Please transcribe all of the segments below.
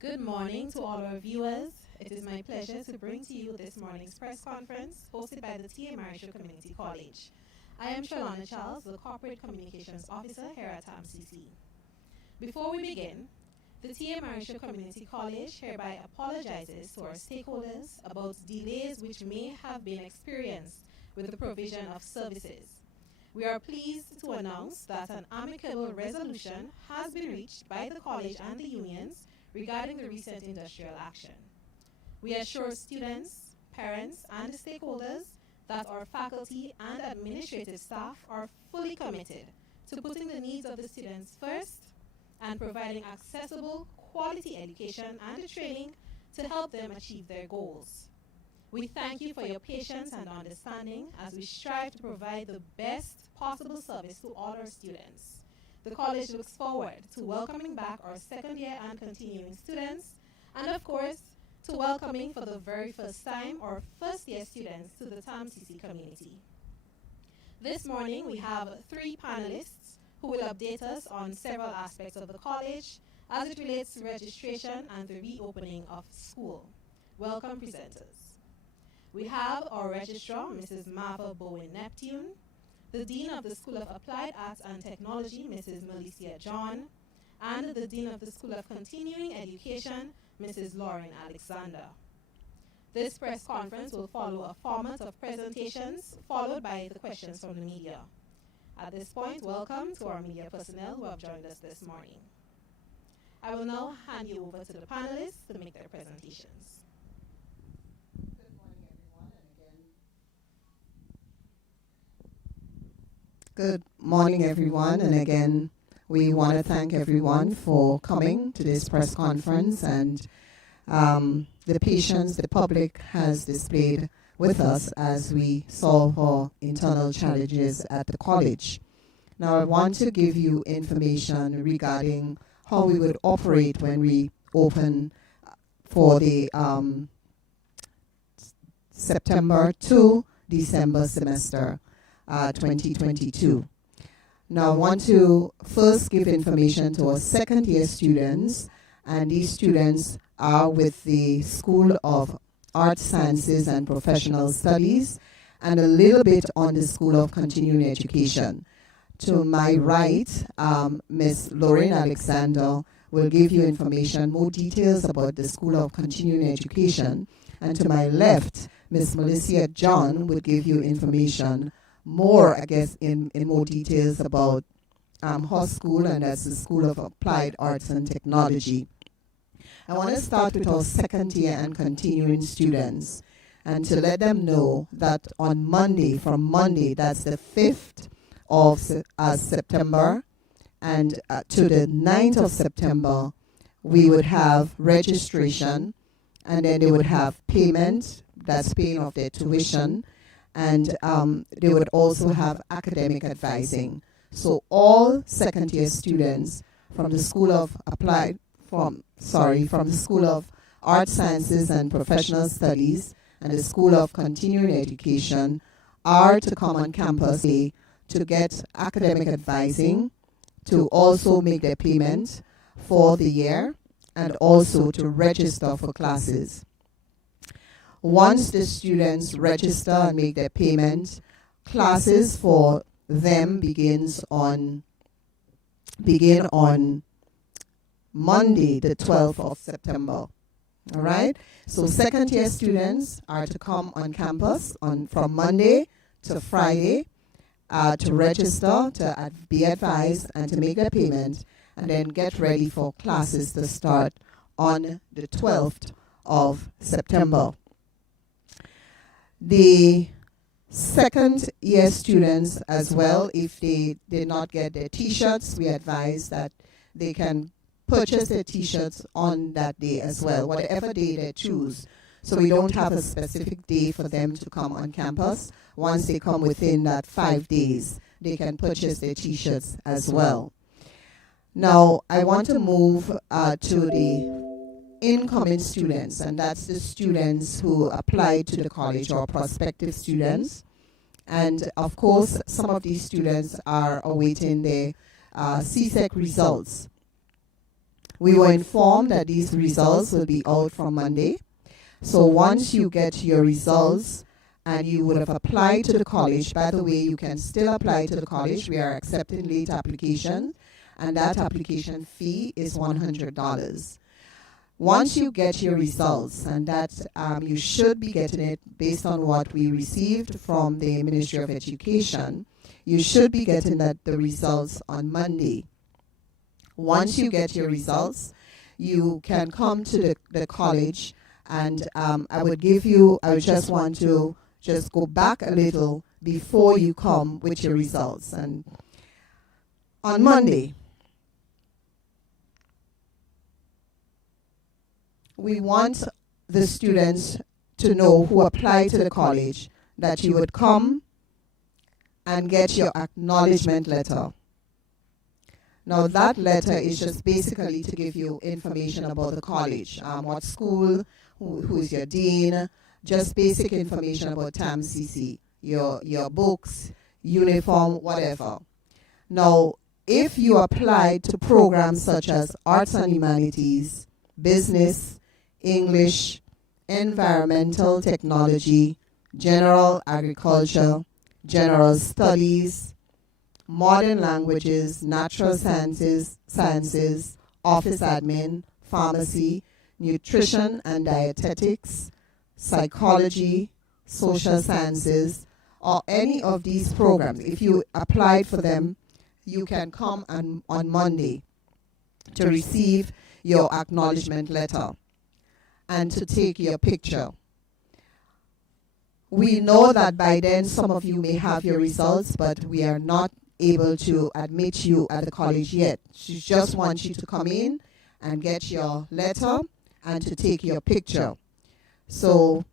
Good morning to all our viewers. It is my pleasure to bring to you this morning's press conference hosted by the TAMCC Community College. I am Shalana Charles, the Corporate Communications Officer here at TAMCC. Before we begin, the TAMCC Community College hereby apologizes to our stakeholders about delays which may have been experienced with the provision of services. We are pleased to announce that an amicable resolution has been reached by the college and the unions regarding the recent industrial action. We assure students, parents, and stakeholders that our faculty and administrative staff are fully committed to putting the needs of the students first and providing accessible, quality education and training to help them achieve their goals. We thank you for your patience and understanding as we strive to provide the best possible service to all our students. The college looks forward to welcoming back our second year and continuing students, and of course, to welcoming for the very first time our first year students to the TAMCC community. This morning we have 3 panelists who will update us on several aspects of the college as it relates to registration and the reopening of school. Welcome, presenters. We have our registrar, Mrs. Martha Bowen Neptune, the Dean of the School of Applied Arts and Technology, Mrs. Melissa John, and the Dean of the School of Continuing Education, Mrs. Lauren Alexander. This press conference will follow a format of presentations followed by the questions from the media. At this point, welcome to our media personnel who have joined us this morning. I will now hand you over to the panelists to make their presentations. Good morning, everyone, and again, we want to thank everyone for coming to this press conference and the patience the public has displayed with us as we solve our internal challenges at the college. Now, I want to give you information regarding how we would operate when we open for the September to December semester 2022. Now I want to first give information to our second year students, and these students are with the School of Arts, Sciences and Professional Studies and a little bit on the School of Continuing Education. To my right, Ms. Lauren Alexander will give you information, more details about the School of Continuing Education, and to my left, Ms. Melissa John will give you information more, I guess, in more details about her school, and that's the School of Applied Arts and Technology. I want to start with our second year and continuing students and to let them know that on Monday, from Monday, that's the 5th of September, and to the 9th of September, we would have registration, and then they would have payment, that's paying of their tuition, and they would also have academic advising. So all second year students from the School of from the School of Arts, Sciences and Professional Studies and the School of Continuing Education are to come on campus to get academic advising, to also make their payment for the year, and also to register for classes. Once the students register and make their payment, classes for them begin on Monday, the 12th of September. All right? So second year students are to come on campus from Monday to Friday to register, to be advised, and to make their payment, and then get ready for classes to start on the 12th of September. The second year students as well, if they did not get their t-shirts, we advise that they can purchase their t-shirts on that day as well, whatever day they choose. So we don't have a specific day for them to come on campus. Once they come within that 5 days, they can purchase their t-shirts as well. Now, I want to move to the incoming students, and that's the students who apply to the college or prospective students. And of course, some of these students are awaiting their CSEC results. We were informed that these results will be out from Monday. So once you get your results and you would have applied to the college, by the way, you can still apply to the college. We are accepting late application, and that application fee is $100. Once you get your results, and that you should be getting it based on what we received from the Ministry of Education, you should be getting the results on Monday. Once you get your results, you can come to the college, and I would just want to just go back a little before you come with your results. And on Monday, we want the students to know who apply to the college that you would come and get your acknowledgement letter. Now that letter is just basically to give you information about the college, what school, who is your dean, just basic information about TAMCC, your books, uniform, whatever. Now, if you apply to programs such as Arts and Humanities, Business, English, Environmental Technology, General Agriculture, General Studies, Modern Languages, Natural Sciences, Office Admin, Pharmacy, Nutrition and Dietetics, Psychology, Social Sciences, or any of these programs, if you applied for them, you can come on Monday to receive your acknowledgement letter and to take your picture. We know that by then some of you may have your results, but we are not able to admit you at the college yet. She just wants you to come in and get your letter and to take your picture. So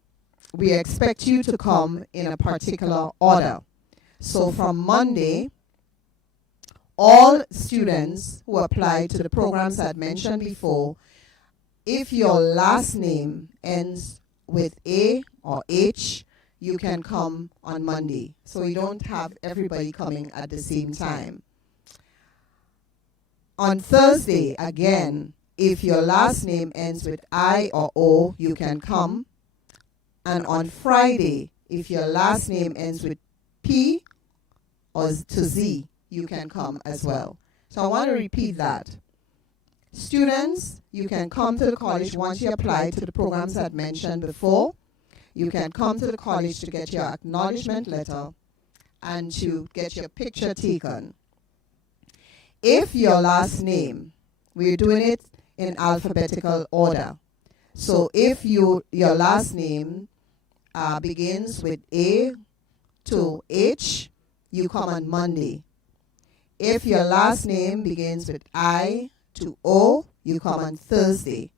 we expect you to come in a particular order. So from Monday, all students who apply to the programs I had mentioned before, if your last name ends with A or H, you can come on Monday. So you don't have everybody coming at the same time. On Thursday, again, if your last name ends with I or O, you can come. And on Friday, if your last name ends with P or to Z, you can come as well. So I want to repeat that. Students, you can come to the college once you apply to the programs I had mentioned before. You can come to the college to get your acknowledgement letter and to get your picture taken. If your last name, we're doing it in alphabetical order. So if your last name begins with A to H, you come on Monday. If your last name begins with I to O, you come on Thursday.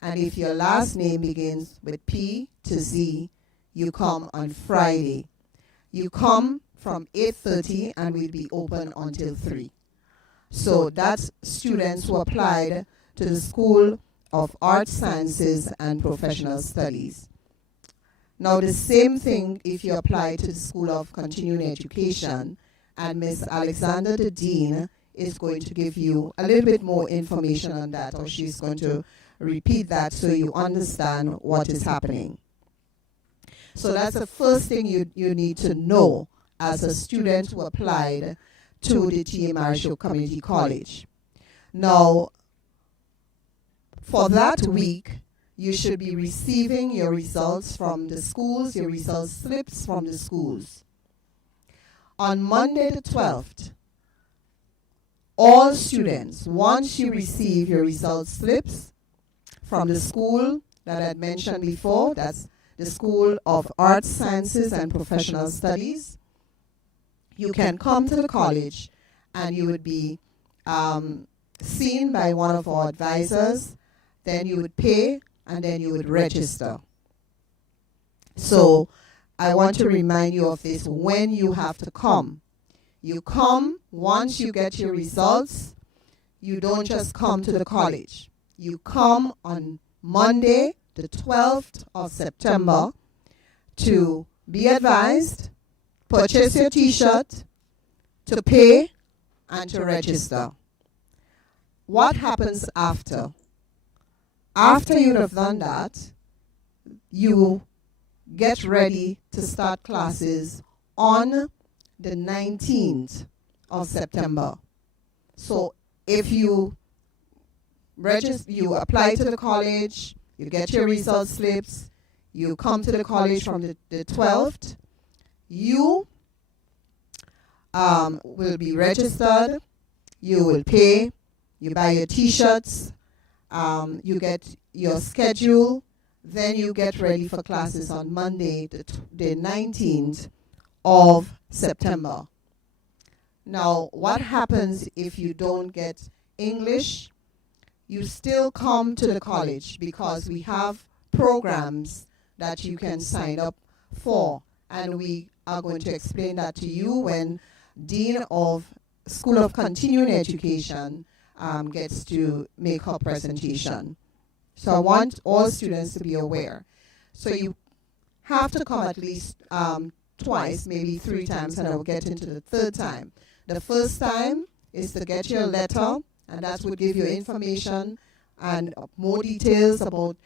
And if your last name begins with P to Z, you come on Friday. You come from 8:30 and we'll be open until 3. So that's students who applied to the School of Arts, Sciences and Professional Studies. Now the same thing if you apply to the School of Continuing Education, and Ms. Alexander, the Dean, is going to give you a little bit more information on that, or she's going to repeat that so you understand what is happening. So that's the first thing you need to know as a student who applied to the TAMCC Community College. Now, for that week, you should be receiving your results from the schools, your results slips from the schools. On Monday the 12th, all students, once you receive your results slips from the school that I had mentioned before, that's the School of Arts, Sciences and Professional Studies, you can come to the college and you would be seen by one of our advisors, then you would pay and then you would register. So I want to remind you of this when you have to come. You come once you get your results. You don't just come to the college. You come on Monday, the 12th of September, to be advised, purchase your T-shirt, to pay, and to register. what happens after? After you have done that, you get ready to start classes on the 19th of September. So if you register, you apply to the college, you get your result slips, you come to the college from the 12th, you will be registered, you will pay, you buy your t-shirts, you get your schedule, then you get ready for classes on Monday, the 19th of September. Now, what happens if you don't get English? You still come to the college because we have programs that you can sign up for, and we are going to explain that to you when Dean of School of Continuing Education gets to make her presentation. So I want all students to be aware. So you have to come at least twice, maybe 3 times, and I will get into the 3rd time. The first time is to get your letter, and that would give you information and more details about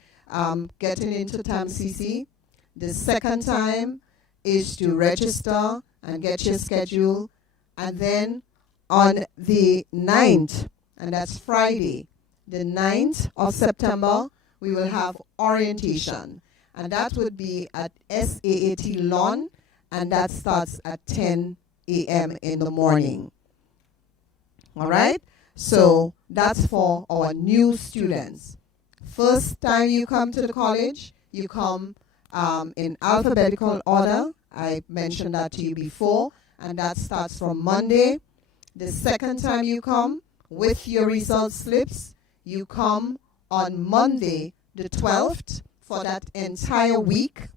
getting into TAMCC. The second time is to register and get your schedule. And then on the 9th, and that's Friday, the 9th of September, we will have orientation. And that would be at SAAT Lawn, and that starts at 10 a.m. in the morning. All right? So that's for our new students. First time you come to the college, you come in alphabetical order. I mentioned that to you before, and that starts from Monday. The second time you come with your result slips, you come on Monday, the 12th, for that entire week.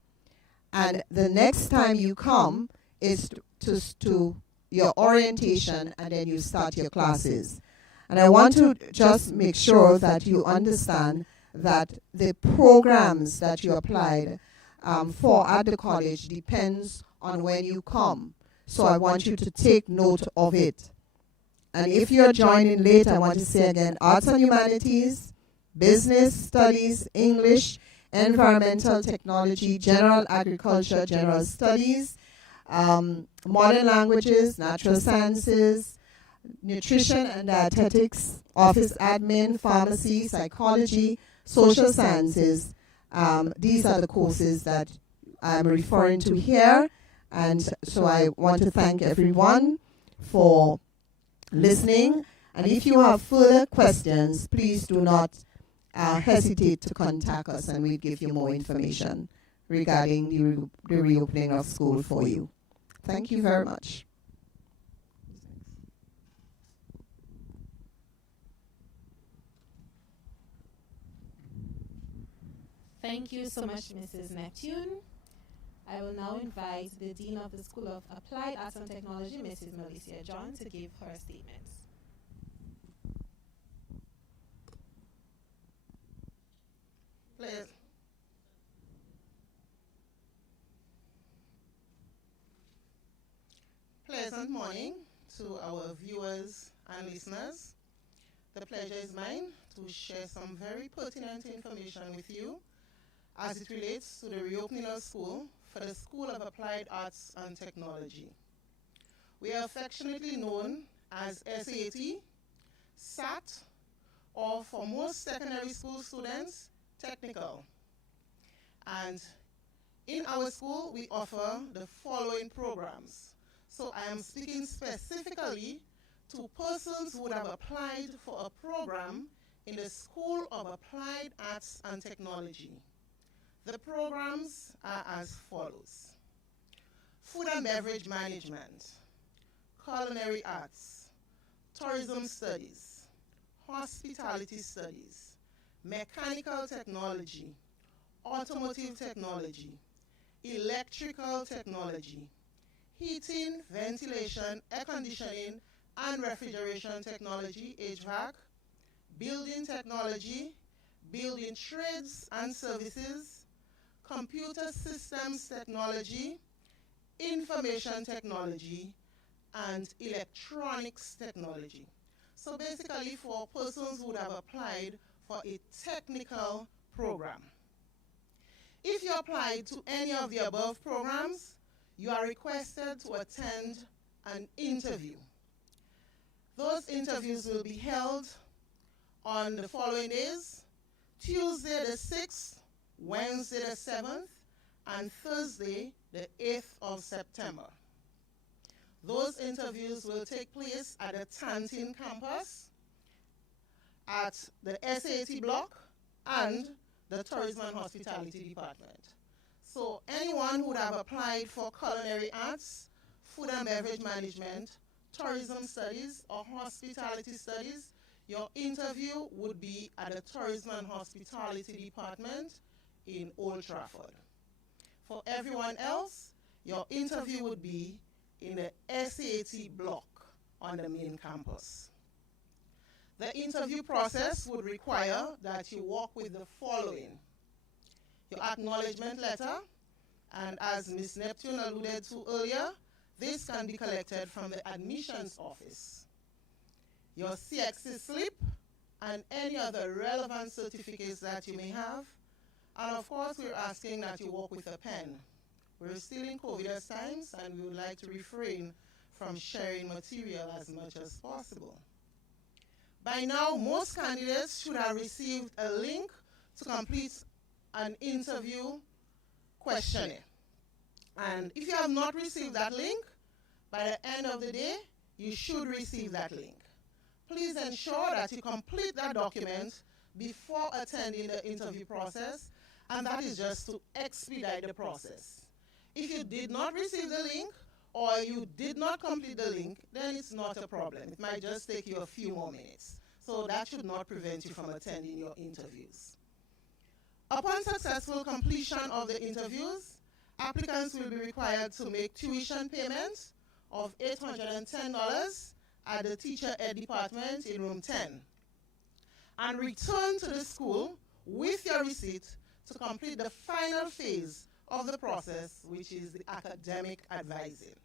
And the next time you come is to your orientation, and then you start your classes. And I want to just make sure that you understand that the programs that you applied for at the college depends on when you come. So I want you to take note of it. And if you're joining late, I want to say again, Arts and Humanities, Business Studies, English, Environmental Technology, General Agriculture, General Studies, Modern Languages, Natural Sciences, Nutrition and Dietetics, Office Admin, Pharmacy, Psychology, Social Sciences. These are the courses that I'm referring to here. And so I want to thank everyone for listening. And if you have further questions, please do not hesitate to contact us, and we'll give you more information regarding the reopening of school for you. Thank you very much. Thank you so much, Mrs. Neptune. I will now invite the Dean of the School of Applied Arts and Technology, Mrs. Melissa John, to give her statements. Pleasant morning to our viewers and listeners. The pleasure is mine to share some very pertinent information with you as it relates to the reopening of school for the School of Applied Arts and Technology. We are affectionately known as SAT, SAT, or for most secondary school students, technical. And in our school, we offer the following programs. So I am speaking specifically to persons who would have applied for a program in the School of Applied Arts and Technology. The programs are as follows: Food and Beverage Management, Culinary Arts, Tourism Studies, Hospitality Studies, Mechanical Technology, Automotive Technology, Electrical Technology, Heating, Ventilation, Air Conditioning, and Refrigeration Technology, HVAC, Building Technology, Building Trades and Services, Computer Systems Technology, Information Technology, and Electronics Technology. So basically for persons who would have applied for a technical program. If you applied to any of the above programs, you are requested to attend an interview. Those interviews will be held on the following days: Tuesday the 6th, Wednesday the 7th, and Thursday the 8th of September. Those interviews will take place at the TAMCC campus, at the SAT block, and the Tourism and Hospitality Department. So anyone who would have applied for culinary arts, food and beverage management, tourism studies, or hospitality studies, your interview would be at the Tourism and Hospitality Department in Old Trafford. For everyone else, your interview would be in the SAT block on the main campus. The interview process would require that you walk with the following: your acknowledgement letter, and as Ms. Neptune alluded to earlier, this can be collected from the admissions office. Your CXC slip and any other relevant certificates that you may have. And of course, we're asking that you walk with a pen. We're still in COVID times, and we would like to refrain from sharing material as much as possible. By now, most candidates should have received a link to complete an interview questionnaire. And if you have not received that link, by the end of the day, you should receive that link. Please ensure that you complete that document before attending the interview process, and that is just to expedite the process. If you did not receive the link, or you did not complete the link, then it's not a problem. It might just take you a few more minutes. So that should not prevent you from attending your interviews. Upon successful completion of the interviews, applicants will be required to make tuition payments of $810 at the Teacher Ed Department in room 10, and return to the school with your receipt to complete the final phase of the process, which is the academic advising.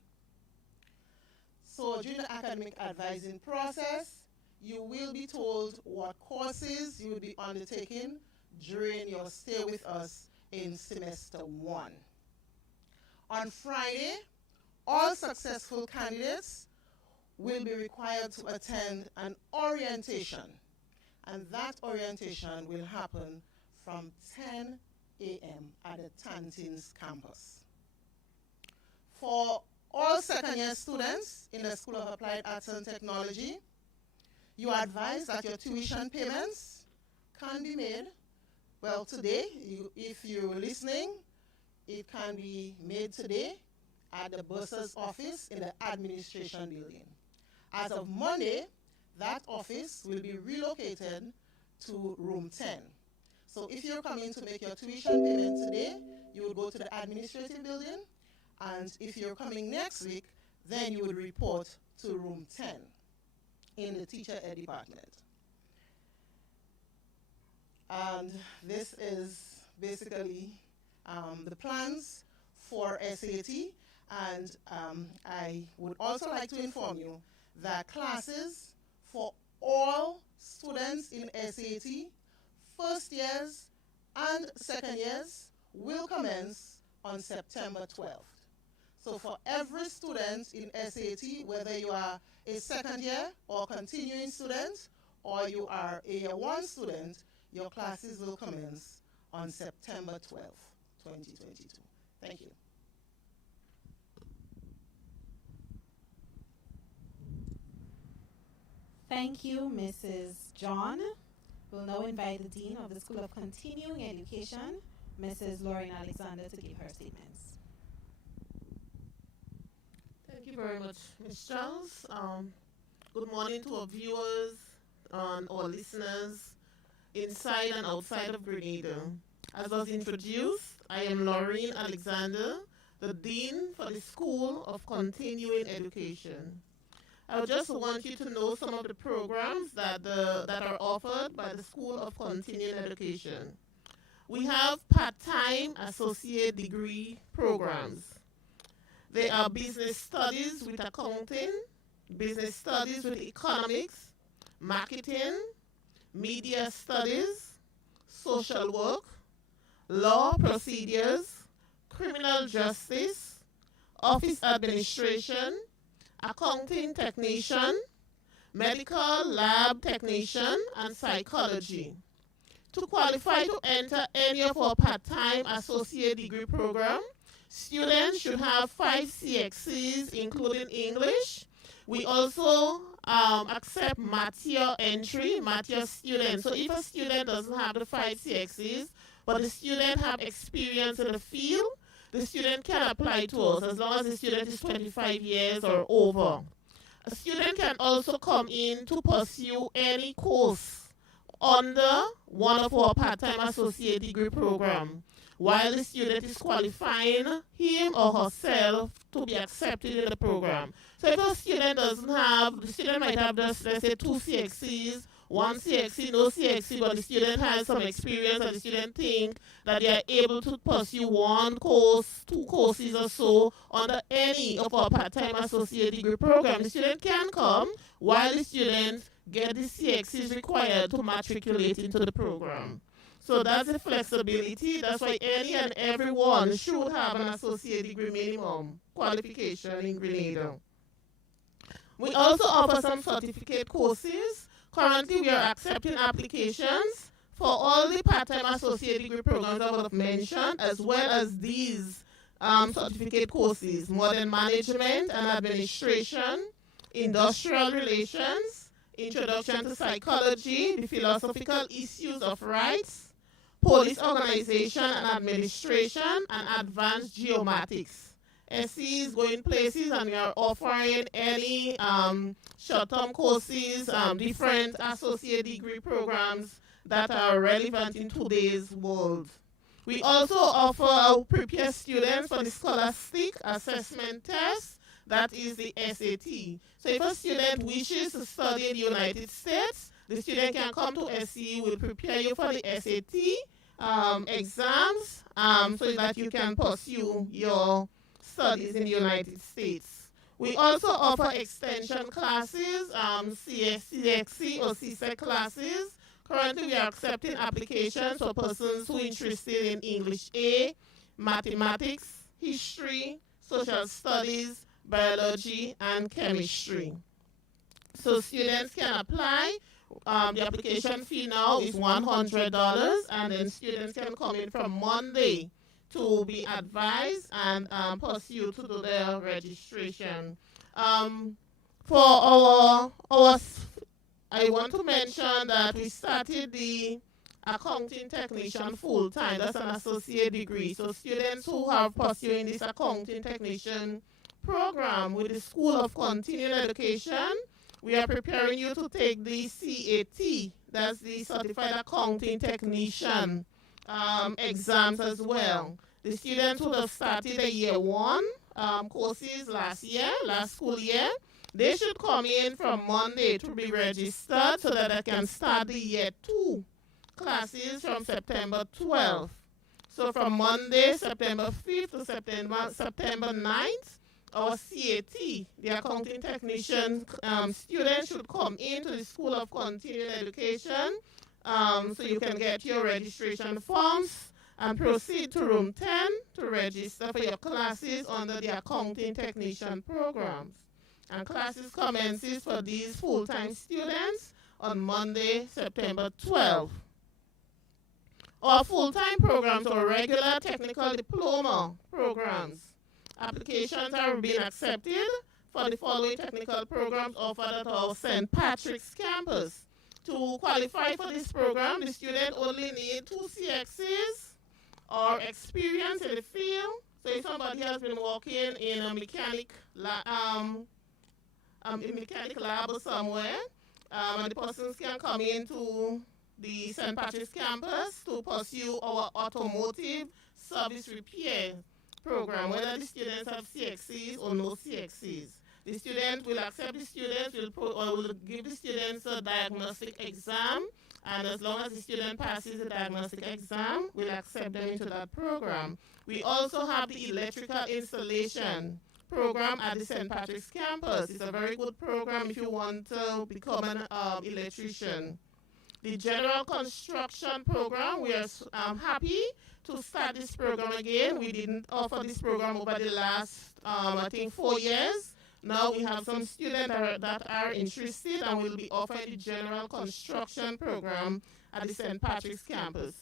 So during the academic advising process, you will be told what courses you will be undertaking during your stay with us in semester 1. On Friday, all successful candidates will be required to attend an orientation, and that orientation will happen from 10 a.m. at the TAMCC campus. For all second-year students in the School of Applied Arts and Technology, you are advised that your tuition payments can be made, well, today, if you're listening, it can be made today at the bursar's office in the administration building. As of Monday, that office will be relocated to room 10. So if you're coming to make your tuition payment today, you would go to the administrative building, and if you're coming next week, then you would report to room 10 in the Teacher Ed Department. And this is basically the plans for SAT, and I would also like to inform you that classes for all students in SAT, first years and second years, will commence on September 12th. So for every student in SAT, whether you are a second year or continuing student, or you are a year 1 student, your classes will commence on September 12th, 2022. Thank you. Thank you, Mrs. John. We'll now invite the Dean of the School of Continuing Education, Mrs. Lauren Alexander, to give her statements. Thank you very much, Ms. Charles. Good morning to our viewers and our listeners inside and outside of Grenada. As was introduced, I am Lauren Alexander, the Dean for the School of Continuing Education. I just want you to know some of the programs that are offered by the School of Continuing Education. We have part-time associate degree programs. They are business studies with accounting, business studies with economics, marketing, media studies, social work, law procedures, criminal justice, office administration, accounting technician, medical lab technician, and psychology. To qualify to enter any of our part-time associate degree program, students should have 5 CXCs, including English. We also accept Matior entry, Matior students. So if a student doesn't have the 5 CXCs, but the student have experience in the field, the student can apply to us as long as the student is 25 years or over. A student can also come in to pursue any course under one of our part-time associate degree program, while the student is qualifying him or herself to be accepted in the program. So if a student doesn't have, the student might have just, let's say, 2 CXCs, 1 CXC, no CXC, but the student has some experience and the student think that they are able to pursue 1 course, 2 courses or so under any of our part-time associate degree program. The student can come while the student get the CXCs required to matriculate into the program. So that's the flexibility. That's why any and everyone should have an associate degree minimum qualification in Grenada. We also offer some certificate courses. Currently, we are accepting applications for all the part-time associate degree programs I would have mentioned, as well as these certificate courses: modern management and administration, industrial relations, introduction to psychology, the philosophical issues of rights, police organization and administration, and advanced geomatics. SC is going places, and we are offering any short-term courses, different associate degree programs that are relevant in today's world. We also offer prepare students for the Scholastic assessment test, that is the SAT. So if a student wishes to study in the United States, the student can come to SC. We'll prepare you for the SAT exams so that you can pursue your studies in the United States. We also offer extension classes, CXC or CSEC classes. Currently, we are accepting applications for persons who are interested in English A, mathematics, history, social studies, biology, and chemistry. So students can apply. The application fee now is $100, and then students can come in from Monday to be advised and pursue to do their registration. For our I want to mention that we started the accounting technician full-time. That's an associate degree. So students who are pursuing this accounting technician program with the School of Continuing Education, we are preparing you to take the CAT, that's the Certified Accounting Technician exams as well. The students would have started the year 1 courses last school year. They should come in from Monday to be registered so that they can start the year 2 classes from September 12th. So from Monday, September 5th to September 9th, our CAT, the accounting technician students should come into the School of Continuing Education so you can get your registration forms and proceed to room 10 to register for your classes under the accounting technician programs. And classes commences for these full-time students on Monday, September 12th. Our full-time programs are regular technical diploma programs. Applications are being accepted for the following technical programs offered at our St. Patrick's campus. To qualify for this program, the student only needs 2 CXCs or experience in the field. So if somebody has been working in a mechanic lab or somewhere, and the persons can come into the St. Patrick's campus to pursue our automotive service repair program, whether the students have CXCs or no CXCs. The student will accept the students, will give the students a diagnostic exam, and as long as the student passes the diagnostic exam, we'll accept them into that program. We also have the electrical installation program at the St. Patrick's campus. It's a very good program if you want to become an electrician. The general construction program, we are happy to start this program again. We didn't offer this program over the last, I think, 4 years. Now we have some students that are interested, and we'll be offering the general construction program at the St. Patrick's campus.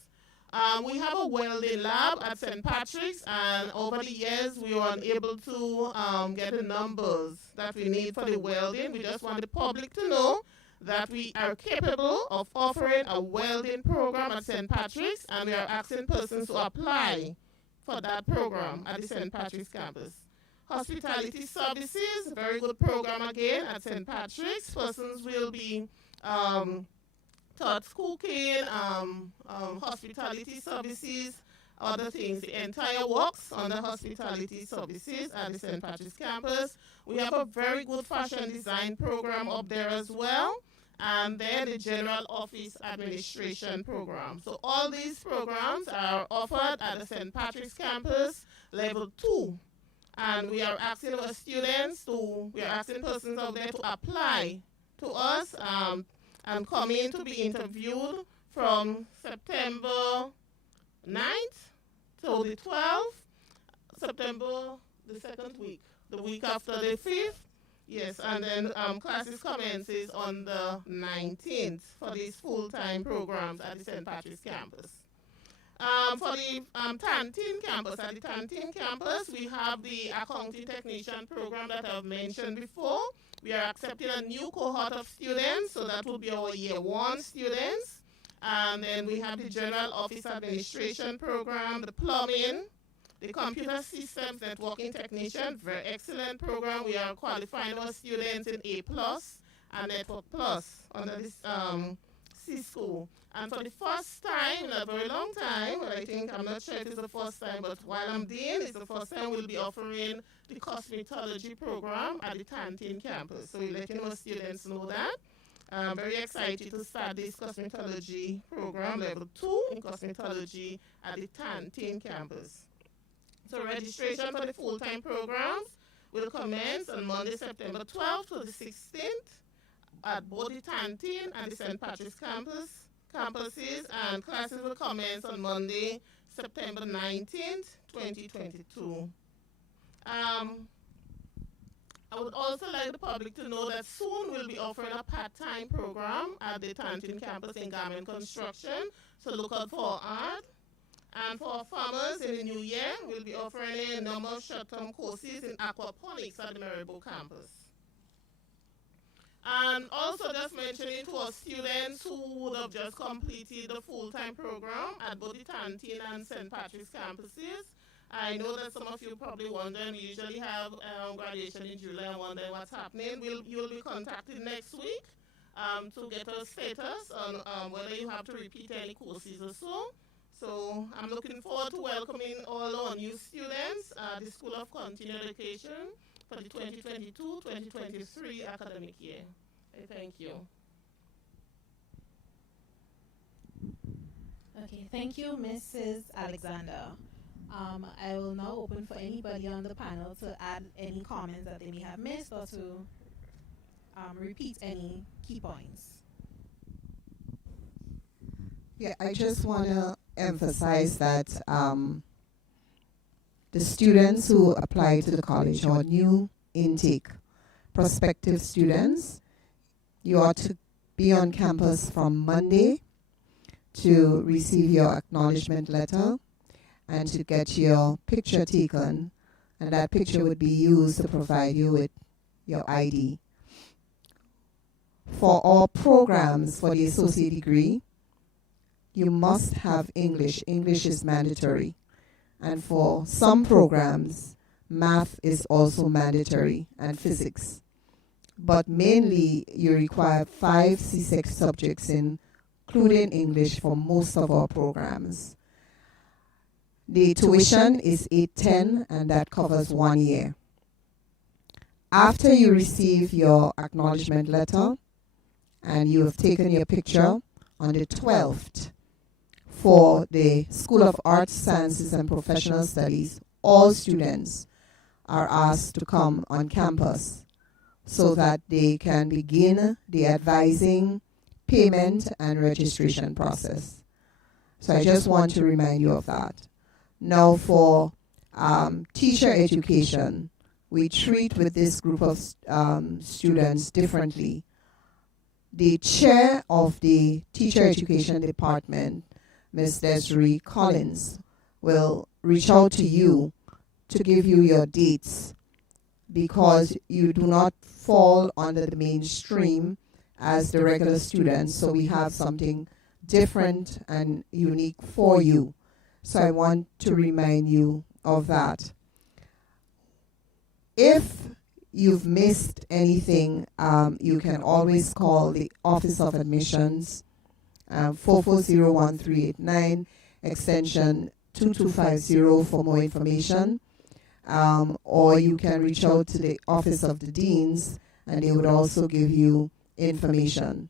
We have a welding lab at St. Patrick's, and over the years we were unable to get the numbers that we need for the welding. We just want the public to know that we are capable of offering a welding program at St. Patrick's, and we are asking persons to apply for that program at the St. Patrick's campus. Hospitality services, very good program again at St. Patrick's. Persons will be taught cooking, hospitality services, other things. The entire works on the hospitality services at the St. Patrick's campus. We have a very good fashion design program up there as well. And then the general office administration program. So all these programs are offered at the St. Patrick's campus, level 2. And we are asking our students we are asking persons out there to apply to us and come in to be interviewed from September 9th to the 12th, September the 2nd week, the week after the 5th. Yes, and then classes commences on the 19th for these full-time programs at the St. Patrick's campus. For the TAMCC campus, at the TAMCC campus, we have the accounting technician program that I've mentioned before. We are accepting a new cohort of students, so that will be our year 1 students. And then we have the general office administration program, the plumbing, the computer systems networking technician, very excellent program. We are qualifying our students in A+ and Network Plus under this C school. And for the first time in a very long time, I'm not sure if it's the first time, but while I'm doing, it's the first time we'll be offering the cosmetology program at the TAMCC campus. So we're letting our students know that. I'm very excited to start this cosmetology program, level 2 in cosmetology at the TAMCC campus. So registration for the full-time programs will commence on Monday, September 12th to the 16th at both the TAMCC and the St. Patrick's campuses, and classes will commence on Monday, September 19th, 2022. I would also like the public to know that soon we'll be offering a part-time program at the TAMCC campus in garment construction, so look out for our ad. And for farmers in the new year, we'll be offering a number of short-term courses in aquaponics at the Maribor campus. And also just mentioning to our students who would have just completed the full-time program at both the TAMCC and St. Patrick's campuses. I know that some of you probably wondering, we usually have graduation in July and wondering what's happening. You'll be contacted next week to get a status on whether you have to repeat any courses or so. So I'm looking forward to welcoming all our new students at the School of Continuing Education for the 2022-2023 academic year. Thank you. Okay, thank you, Mrs. Alexander. I will now open for anybody on the panel to add any comments that they may have missed or to repeat any key points. Yeah, I just want to emphasize that the students who apply to the college or new intake prospective students, you ought to be on campus from Monday to receive your acknowledgement letter and to get your picture taken, and that picture would be used to provide you with your ID. For all programs for the associate degree, you must have English. English is mandatory. And for some programs, math is also mandatory, and physics. But mainly, you require 5 C6 subjects, including English, for most of our programs. The tuition is $810, and that covers 1 year. After you receive your acknowledgement letter, and you have taken your picture, on the 12th, for the School of Arts, Sciences, and Professional Studies, all students are asked to come on campus so that they can begin the advising, payment, and registration process. So I just want to remind you of that. Now for teacher education, we treat with this group of students differently. The chair of the teacher education department, Ms. Desiree Collins, will reach out to you to give you your dates, because you do not fall under the mainstream as the regular students, so we have something different and unique for you. So I want to remind you of that. If you've missed anything, you can always call the Office of Admissions, 440-1389, extension 2250 for more information. Or you can reach out to the Office of the Deans, and they would also give you information.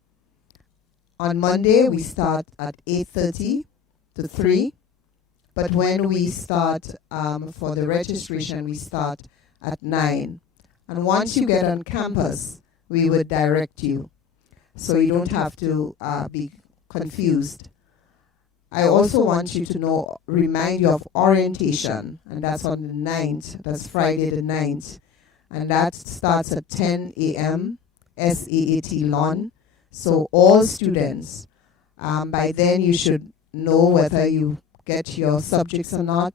On Monday, we start at 8:30 to 3, but when we start for the registration, we start at 9. And once you get on campus, we would direct you, so you don't have to be confused. I also want you to know, remind you of orientation, and that's on the 9th, that's Friday the 9th, and that starts at 10 a.m. SAAT lawn. So all students, by then you should know whether you get your subjects or not.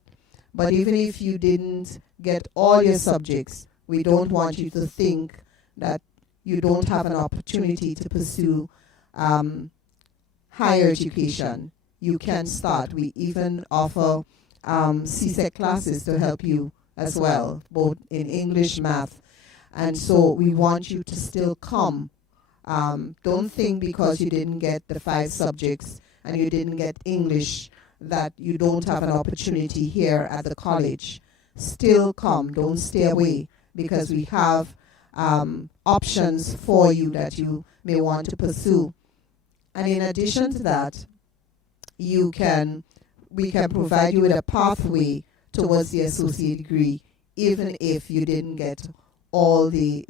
But even if you didn't get all your subjects, we don't want you to think that you don't have an opportunity to pursue higher education. You can start. We even offer CSEC classes to help you as well, both in English, math. And so we want you to still come. Don't think because you didn't get the 5 subjects and you didn't get English that you don't have an opportunity here at the college. Still come. Don't stay away, because we have options for you that you may want to pursue. And in addition to that, we can provide you with a pathway towards the associate degree, even if you didn't get all the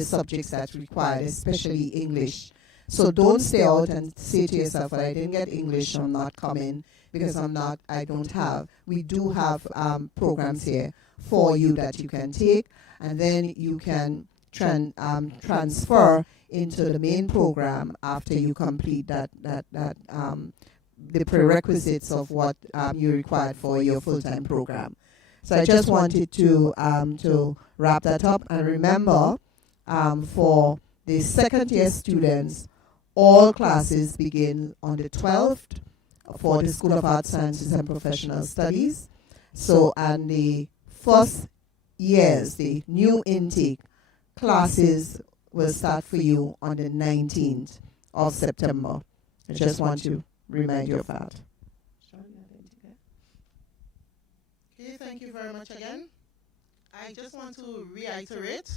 subjects that's required, especially English. So don't stay out and say to yourself, well, I didn't get English, so I'm not coming because I don't have. We do have programs here for you that you can take, and then you can transfer into the main program after you complete the prerequisites of what you required for your full-time program. So I just wanted to wrap that up. And remember, for the second-year students, all classes begin on the 12th for the School of Arts, Sciences, and Professional Studies. So, and the first years, the new intake classes will start for you on the 19th of September. I just want to remind you of that. Okay, thank you very much again. I just want to reiterate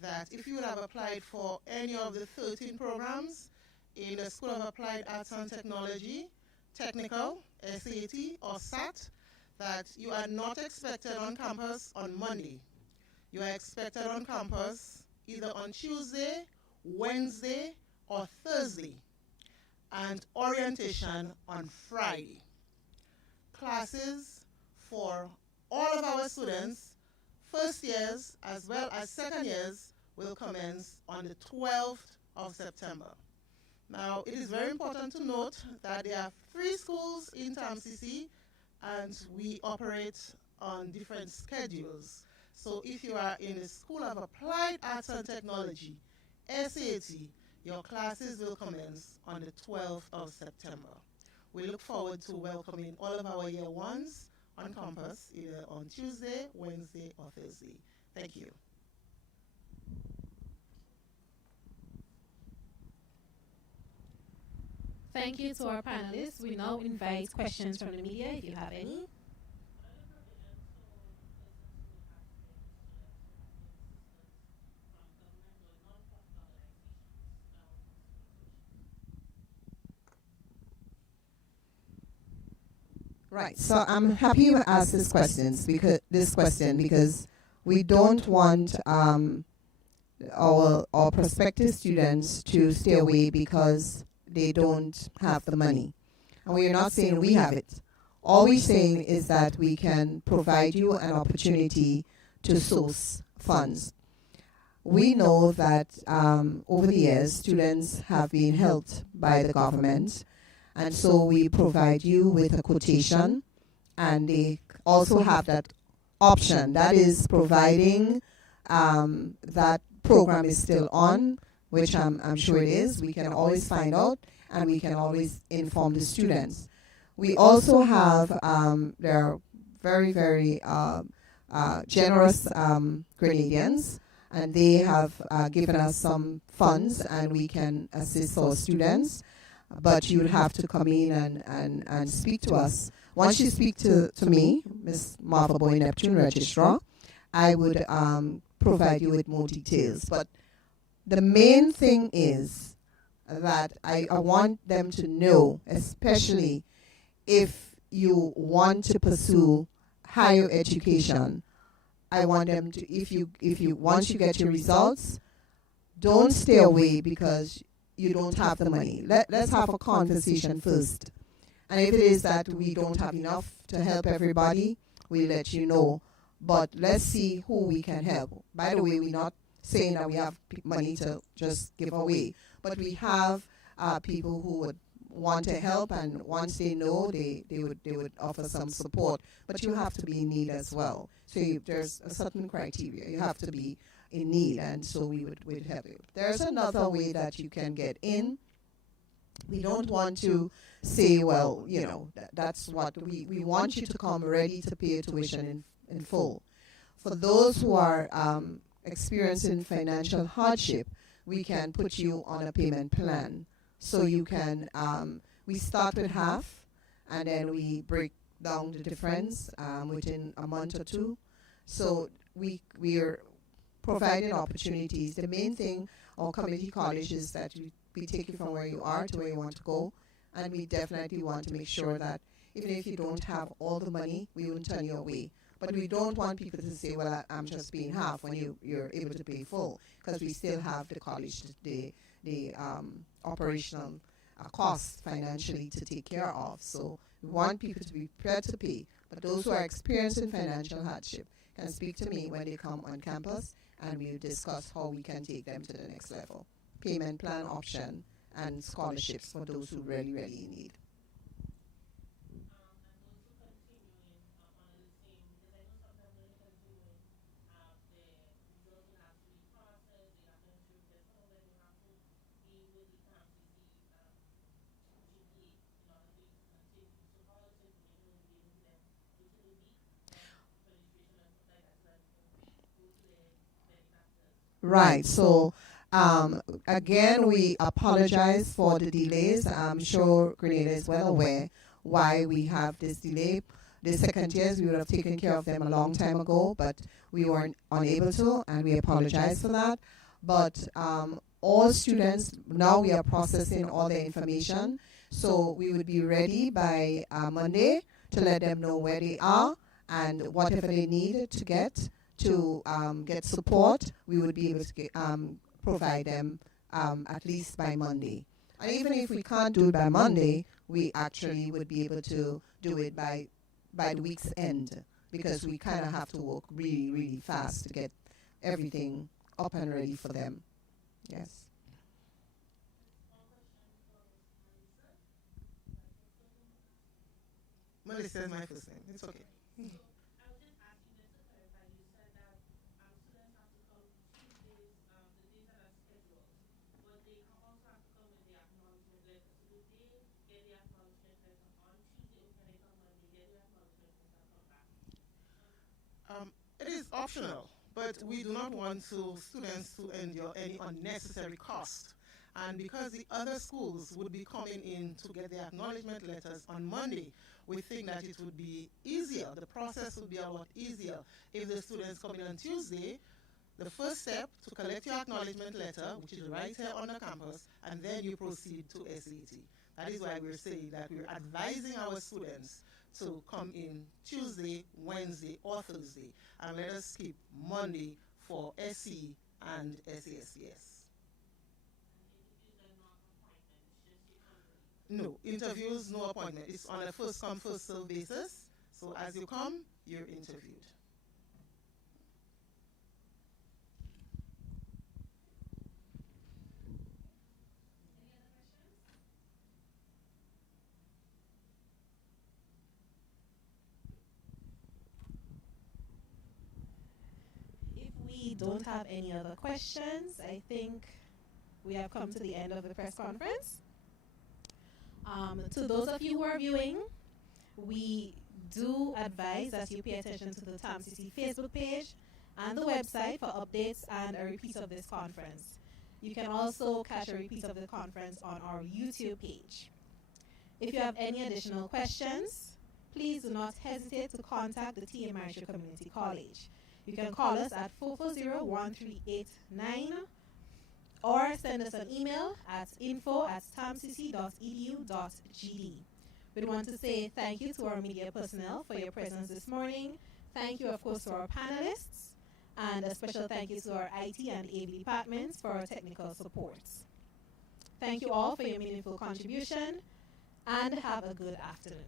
that if you would have applied for any of the 13 programs in the School of Applied Arts and Technology, Technical, SAT, or SAT, that you are not expected on campus on Monday. You are expected on campus either on Tuesday, Wednesday, or Thursday, and orientation on Friday. Classes for all of our students, first years as well as second years, will commence on the 12th of September. Now, it is very important to note that there are 3 schools in TAMCC, and we operate on different schedules. So if you are in the School of Applied Arts and Technology, SAT, your classes will commence on the 12th of September. We look forward to welcoming all of our year ones on campus, either on Tuesday, Wednesday, or Thursday. Thank you. Thank you to our panelists. We now invite questions from the media, if you have any. Right. So I'm happy you asked this question because we don't want our prospective students to stay away because they don't have the money. And we're not saying we have it. All we're saying is that we can provide you an opportunity to source funds. We know that over the years, students have been helped by the government, and so we provide you with a quotation, and they also have that option. That is providing that program is still on, which I'm sure it is. We can always find out, and we can always inform the students. We also have, there are very, very generous Grenadians, and they have given us some funds, and we can assist our students. But you would have to come in and speak to us. Once you speak to me, Ms. Martha Boy, Neptune Registrar, I would provide you with more details. But the main thing is that I want them to know, especially if you want to pursue higher education, I want them to, if you once you get your results, don't stay away because you don't have the money. Let's have a conversation first. And if it is that we don't have enough to help everybody, we'll let you know. But let's see who we can help. By the way, we're not saying that we have money to just give away, but we have people who would want to help, and once they know, they would offer some support. But you have to be in need as well. So there's a certain criteria. You have to be in need, and so we'd help you. There's another way that you can get in. We don't want to say, well, you know, that's what we want you to come ready to pay your tuition in full. For those who are experiencing financial hardship, we can put you on a payment plan. So you can, we start with half, and then we break down the difference within a month or two. So we're providing opportunities. The main thing our community college is that we take you from where you are to where you want to go, and we definitely want to make sure that even if you don't have all the money, we won't turn you away. But we don't want people to say, well, I'm just paying half when you're able to pay full, because we still have the college, the operational costs financially to take care of. So we want people to be prepared to pay. But those who are experiencing financial hardship can speak to me when they come on campus, and we'll discuss how we can take them to the next level. Payment plan option and scholarships for those who really, really need. Right. So, again, we apologize for the delays. I'm sure Grenada is well aware why we have this delay. The second tiers, we would have taken care of them a long time ago, but we weren't unable to, and we apologize for that. But all students, now we are processing all their information, so we would be ready by Monday to let them know where they are and whatever they need to get support, we would be able to provide them at least by Monday. And even if we can't do it by Monday, we actually would be able to do it by the week's end, because we kind of have to work really, really fast to get everything up and ready for them. Yes. Melissa is my first name. It's okay. It is optional, but we do not want students to endure any unnecessary cost. And because the other schools would be coming in to get their acknowledgement letters on Monday, we think that it would be easier, the process would be a lot easier if the students come in on Tuesday. The first step to collect your acknowledgement letter, which is right here on the campus, and then you proceed to SAT. That is why we're saying that we're advising our students to come in Tuesday, Wednesday, or Thursday. And let us skip Monday for SE and SASCS. No, interviews, no appointment. It's on a first come, first served basis. So as you come, you're interviewed. If we don't have any other questions, I think we have come to the end of the press conference. To those of you who are viewing, we do advise that you pay attention to the TAMCC Facebook page and the website for updates and a repeat of this conference. You can also catch a repeat of the conference on our YouTube page. If you have any additional questions, please do not hesitate to contact the TAMCC Community College. You can call us at 440-1389 or send us an email at info@tamcc.edu.gd. We want to say thank you to our media personnel for your presence this morning. Thank you, of course, to our panelists, and a special thank you to our IT and AV departments for our technical support. Thank you all for your meaningful contribution, and have a good afternoon.